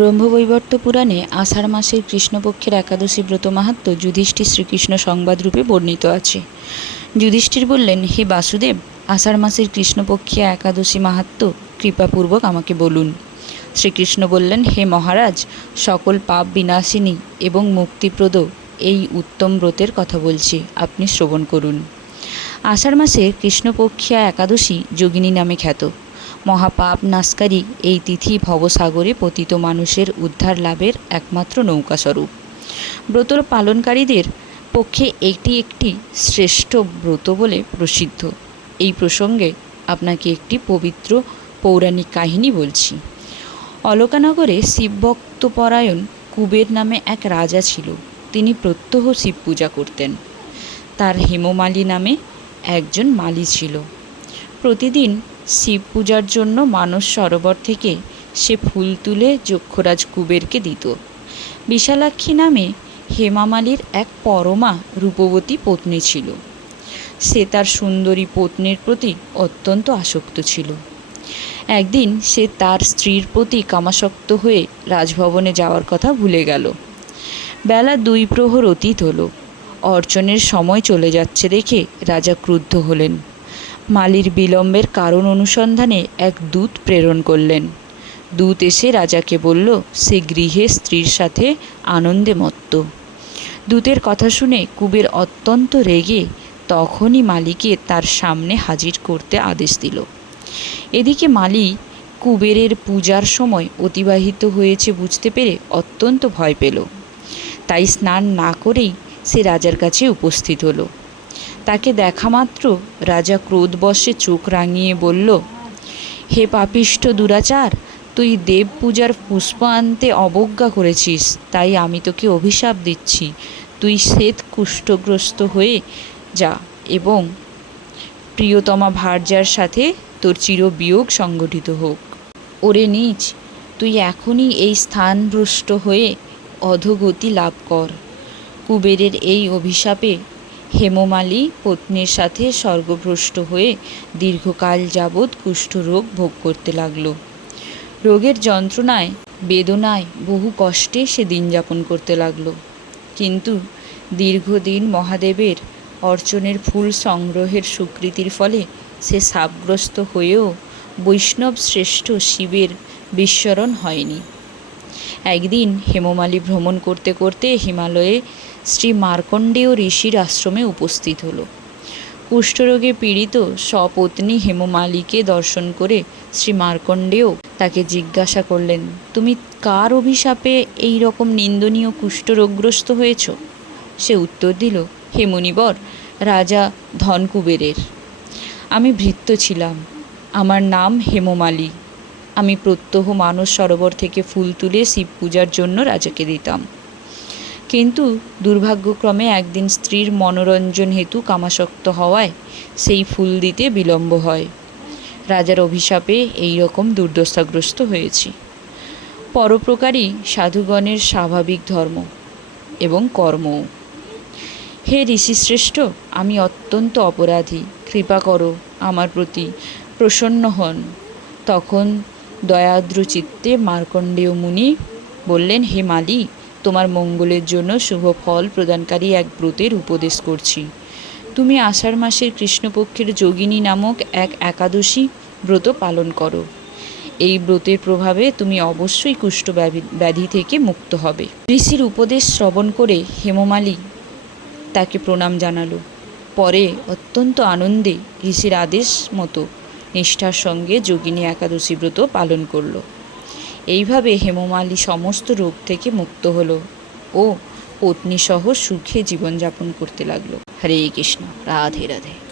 ব্রহ্মবৈবর্ত পুরাণে আষাঢ় মাসের কৃষ্ণপক্ষের একাদশী ব্রত মাহাত্ম যুধিষ্ঠির শ্রীকৃষ্ণ সংবাদরূপে বর্ণিত আছে। যুধিষ্ঠির বললেন, হে বাসুদেব, আষাঢ় মাসের কৃষ্ণপক্ষীয় একাদশী মাহাত্ম কৃপাপূর্বক আমাকে বলুন। শ্রীকৃষ্ণ বললেন, হে মহারাজ, সকল পাপ বিনাশিনী এবং মুক্তিপ্রদ এই উত্তম ব্রতের কথা বলছি, আপনি শ্রবণ করুন। আষাঢ় মাসে কৃষ্ণপক্ষিয়া একাদশী যোগিনী নামে খ্যাত। মহাপাপ নাশকারী এই তিথি ভবসাগরে পতিত মানুষের উদ্ধার লাভের একমাত্র নৌকাস্বরূপ। ব্রত পালনকারীদের পক্ষে এটি একটি শ্রেষ্ঠ ব্রত বলে প্রসিদ্ধ। এই প্রসঙ্গে আপনাকে একটি পবিত্র পৌরাণিক কাহিনী বলছি। অলকানগরে শিবভক্তপরায়ণ কুবের নামে এক রাজা ছিল। তিনি প্রত্যহ শিব পূজা করতেন। তার হেমমালী নামে একজন মালি ছিল। প্রতিদিন শিব পূজার জন্য মানস সরোবর থেকে সে ফুল তুলে যক্ষরাজ কুবেরকে দিত। বিশালাক্ষী নামে হেমামালির এক পরমা রূপবতী পত্নী ছিল। সে তার সুন্দরী পত্নীর প্রতি অত্যন্ত আসক্ত ছিল। একদিন সে তার স্ত্রীর প্রতি কামাসক্ত হয়ে রাজভবনে যাওয়ার কথা ভুলে গেল। বেলা দুই প্রহর অতীত হল। অর্চনের সময় চলে যাচ্ছে দেখে রাজা ক্রুদ্ধ হলেন। মালির বিলম্বের কারণ অনুসন্ধানে এক দূত প্রেরণ করলেন। দূত এসে রাজাকে বলল, সে গৃহে স্ত্রীর সাথে আনন্দে মত্ত। দূতের কথা শুনে কুবের অত্যন্ত রেগে তখনই মালিকে তার সামনে হাজির করতে আদেশ দিল। এদিকে মালি কুবেরের পূজার সময় অতিবাহিত হয়েছে বুঝতে পেরে অত্যন্ত ভয় পেল। তাই স্নান না করেই সে রাজার কাছে উপস্থিত হলো। তাকে দেখা মাত্র রাজা ক্রোধবশে চোখ রাঙিয়ে বলল, হে পাপিষ্ঠ দুরাচার, তুই দেব পূজার পুষ্প আনতে অবজ্ঞা করেছিস, তাই আমি তোকে অভিশাপ দিচ্ছি। তুই শ্বেত কুষ্ঠগ্রস্ত হয়ে যা এবং প্রিয়তমা ভার্যার সাথে তোর চিরবিয়োগ সংগঠিত হোক। ওরে নিচ, তুই এখনই এই স্থানভ্রষ্ট হয়ে অধোগতি লাভ কর। কুবেরের এই অভিশাপে হেমমালী পত্নীর সাথে স্বর্গভ্রষ্ট হয়ে দীর্ঘকাল যাবৎ কুষ্ঠরোগ ভোগ করতে লাগল। রোগের যন্ত্রণায়, বেদনায় বহু কষ্টে সে দিন যাপন করতে লাগল। কিন্তু দীর্ঘদিন মহাদেবের অর্চনের ফুল সংগ্রহের স্বীকৃতির ফলে সে সাপগ্রস্ত হয়েও বৈষ্ণব শ্রেষ্ঠ শিবের বিস্মরণ হয়নি। একদিন হেমমালী ভ্রমণ করতে করতে হিমালয়ে শ্রী মার্কণ্ডেয় ঋষির আশ্রমে উপস্থিত হল। কুষ্ঠরোগে পীড়িত সপত্নী হেমমালীকে দর্শন করে শ্রী মার্কণ্ডেয় তাকে জিজ্ঞাসা করলেন, তুমি কার অভিশাপে এই রকম নিন্দনীয় কুষ্ঠরোগগ্রস্ত হয়েছ? সে উত্তর দিল, হেমনিবর, রাজা ধনকুবেরের। আমি ভৃত্য ছিলাম। আমার নাম হেমমালী। আমি প্রত্যহ মানস সরোবর থেকে ফুল তুলে শিব পূজার জন্য রাজাকে দিতাম। কিন্তু দুর্ভাগ্যক্রমে একদিন স্ত্রীর মনোরঞ্জন হেতু কামাসক্ত হওয়ায় সেই ফুল দিতে বিলম্ব হয়। রাজার অভিশাপে এই রকম দুর্দশাগ্রস্ত হয়েছি। পরোপকারী সাধুগণের স্বাভাবিক ধর্ম এবং কর্মও। হে ঋষিশ্রেষ্ঠ, আমি অত্যন্ত অপরাধী। কৃপা করো, আমার প্রতি প্রসন্ন হন। তখন দয়াদ্র চিত্তে মার্কণ্ডেয় মুনি বললেন, হে মালি তোমার মঙ্গলের জন্য শুভ ফল প্রদানকারী এক ব্রতের উপদেশ করছি। তুমি আষাঢ় মাসের কৃষ্ণপক্ষের যোগিনী নামক এক একাদশী ব্রত পালন করো। এই ব্রতের প্রভাবে তুমি অবশ্যই কুষ্ঠ ব্যাধি- থেকে মুক্ত হবে। ঋষির উপদেশ শ্রবণ করে হেমমালী তাকে প্রণাম জানালো। পরে অত্যন্ত আনন্দে ঋষির আদেশ মতো নিষ্ঠার সঙ্গে যোগিনী একাদশী ব্রত পালন করল। এইভাবে হেমমালী সমস্ত রোগ থেকে মুক্ত হলো ও পত্নীসহ সুখে জীবনযাপন করতে লাগল। হরে কৃষ্ণ, রাধে রাধে।